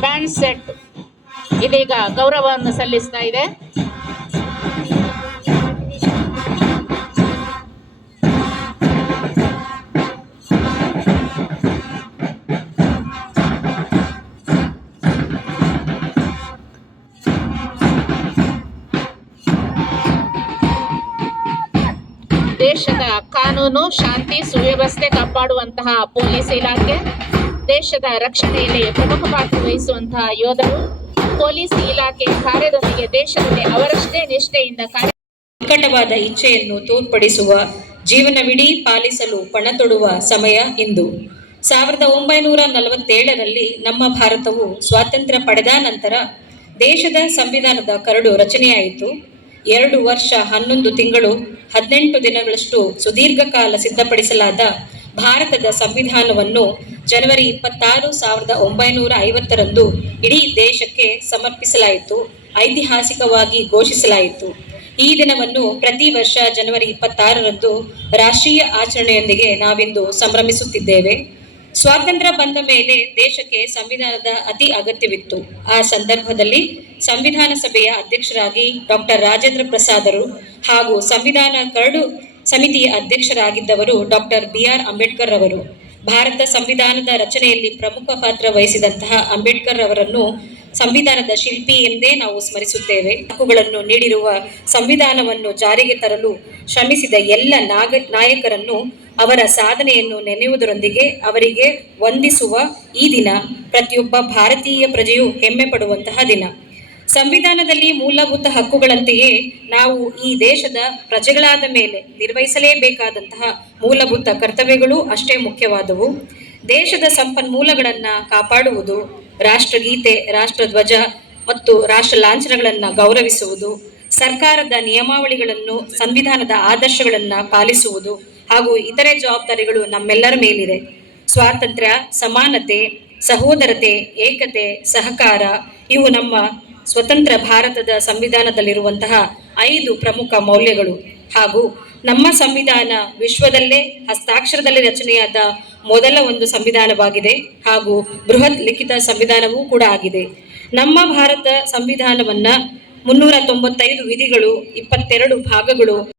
Band set ಇದೀಗ ಗೌರವವನ್ನು ಸಲ್ಲಿಸ್ತಾ ಇದೆ. ದೇಶದ ಕಾನೂನು ಶಾಂತಿ ಸುವ್ಯವಸ್ಥೆ ಕಾಪಾಡುವಂತಹ ಪೊಲೀಸ್ ಇಲಾಖೆ ದೇಶದ ರಕ್ಷಣೆಯಲ್ಲಿ ಪ್ರಮುಖ ಪಾತ್ರ ವಹಿಸುವಂತಹ ಯೋಧರು ಪೊಲೀಸ್ ಇಲಾಖೆ ಕಾರ್ಯದೊಂದಿಗೆ ದೇಶದಲ್ಲಿ ಅವರಷ್ಟೇ ನಿಷ್ಠೆಯಿಂದ ಕಾರ್ಯ ನಿಕಟವಾದ ಇಚ್ಛೆಯನ್ನು ತೋರ್ಪಡಿಸುವ ಜೀವನವಿಡೀ ಪಾಲಿಸಲು ಪಣ ತೊಡುವ ಸಮಯ ಇಂದು. ಸಾವಿರದ ಒಂಬೈನೂರ ನಲವತ್ತೇಳರಲ್ಲಿ ನಮ್ಮ ಭಾರತವು ಸ್ವಾತಂತ್ರ್ಯ ಪಡೆದ ನಂತರ ದೇಶದ ಸಂವಿಧಾನದ ಕರಡು ರಚನೆಯಾಯಿತು. ಎರಡು ವರ್ಷ ಹನ್ನೊಂದು ತಿಂಗಳು, ಹದಿನೆಂಟು ದಿನಗಳಷ್ಟು ಸುದೀರ್ಘ ಕಾಲ ಸಿದ್ಧಪಡಿಸಲಾದ ಭಾರತದ ಸಂವಿಧಾನವನ್ನು ಜನವರಿ ಇಪ್ಪತ್ತಾರು ಸಾವಿರದ ಒಂಬೈನೂರ ಐವತ್ತರಂದು ಇಡೀ ದೇಶಕ್ಕೆ ಸಮರ್ಪಿಸಲಾಯಿತು, ಐತಿಹಾಸಿಕವಾಗಿ ಘೋಷಿಸಲಾಯಿತು. ಈ ದಿನವನ್ನು ಪ್ರತಿ ವರ್ಷ ಜನವರಿ ಇಪ್ಪತ್ತಾರರಂದು ರಾಷ್ಟ್ರೀಯ ಆಚರಣೆಯೊಂದಿಗೆ ನಾವಿಂದು ಸಂಭ್ರಮಿಸುತ್ತಿದ್ದೇವೆ. ಸ್ವಾತಂತ್ರ್ಯ ಬಂದ ಮೇಲೆ ದೇಶಕ್ಕೆ ಸಂವಿಧಾನದ ಅತಿ ಅಗತ್ಯವಿತ್ತು. ಆ ಸಂದರ್ಭದಲ್ಲಿ ಸಂವಿಧಾನ ಸಭೆಯ ಅಧ್ಯಕ್ಷರಾಗಿ ಡಾಕ್ಟರ್ ರಾಜೇಂದ್ರ ಪ್ರಸಾದರು ಹಾಗೂ ಸಂವಿಧಾನ ಕರಡು ಸಮಿತಿಯ ಅಧ್ಯಕ್ಷರಾಗಿದ್ದವರು ಡಾಕ್ಟರ್ ಬಿ ಆರ್ ಅಂಬೇಡ್ಕರ್ ಅವರು. ಭಾರತ ಸಂವಿಧಾನದ ರಚನೆಯಲ್ಲಿ ಪ್ರಮುಖ ಪಾತ್ರ ವಹಿಸಿದಂತಹ ಅಂಬೇಡ್ಕರ್ ಅವರನ್ನು ಸಂವಿಧಾನದ ಶಿಲ್ಪಿ ಎಂದೇ ನಾವು ಸ್ಮರಿಸುತ್ತೇವೆ. ಹಕ್ಕುಗಳನ್ನು ನೀಡಿರುವ ಸಂವಿಧಾನವನ್ನು ಜಾರಿಗೆ ತರಲು ಶ್ರಮಿಸಿದ ಎಲ್ಲ ನಾಗ ನಾಯಕರನ್ನು ಅವರ ಸಾಧನೆಯನ್ನು ನೆನೆಯುವುದರೊಂದಿಗೆ ಅವರಿಗೆ ವಂದಿಸುವ ಈ ದಿನ ಪ್ರತಿಯೊಬ್ಬ ಭಾರತೀಯ ಪ್ರಜೆಯು ಹೆಮ್ಮೆ ಪಡುವಂತಹ ದಿನ. ಸಂವಿಧಾನದಲ್ಲಿ ಮೂಲಭೂತ ಹಕ್ಕುಗಳಂತೆಯೇ ನಾವು ಈ ದೇಶದ ಪ್ರಜೆಗಳಾದ ಮೇಲೆ ನಿರ್ವಹಿಸಲೇಬೇಕಾದಂತಹ ಮೂಲಭೂತ ಕರ್ತವ್ಯಗಳು ಅಷ್ಟೇ ಮುಖ್ಯವಾದವು. ದೇಶದ ಸಂಪನ್ಮೂಲಗಳನ್ನು ಕಾಪಾಡುವುದು, ರಾಷ್ಟ್ರಗೀತೆ, ರಾಷ್ಟ್ರಧ್ವಜ ಮತ್ತು ರಾಷ್ಟ್ರ ಲಾಂಛನಗಳನ್ನು ಗೌರವಿಸುವುದು, ಸರ್ಕಾರದ ನಿಯಮಾವಳಿಗಳನ್ನು, ಸಂವಿಧಾನದ ಆದರ್ಶಗಳನ್ನು ಪಾಲಿಸುವುದು ಹಾಗೂ ಇತರೆ ಜವಾಬ್ದಾರಿಗಳು ನಮ್ಮೆಲ್ಲರ ಮೇಲಿದೆ. ಸ್ವಾತಂತ್ರ್ಯ, ಸಮಾನತೆ, ಸಹೋದರತೆ, ಏಕತೆ, ಸಹಕಾರ ಇವು ನಮ್ಮ ಸ್ವತಂತ್ರ ಭಾರತದ ಸಂವಿಧಾನದಲ್ಲಿರುವಂತಹ ಐದು ಪ್ರಮುಖ ಮೌಲ್ಯಗಳು. ಹಾಗೂ ನಮ್ಮ ಸಂವಿಧಾನ ವಿಶ್ವದಲ್ಲೇ, ಹಸ್ತಾಕ್ಷರದಲ್ಲಿ ರಚನೆಯಾದ ಮೊದಲ ಒಂದು ಸಂವಿಧಾನವಾಗಿದೆ. ಹಾಗೂ ಬೃಹತ್ ಲಿಖಿತ ಸಂವಿಧಾನವೂ ಕೂಡ ಆಗಿದೆ. ನಮ್ಮ ಭಾರತ ಸಂವಿಧಾನವನ್ನ ಮುನ್ನೂರ ತೊಂಬತ್ತೈದು ವಿಧಿಗಳು, ಇಪ್ಪತ್ತೆರಡು ಭಾಗಗಳು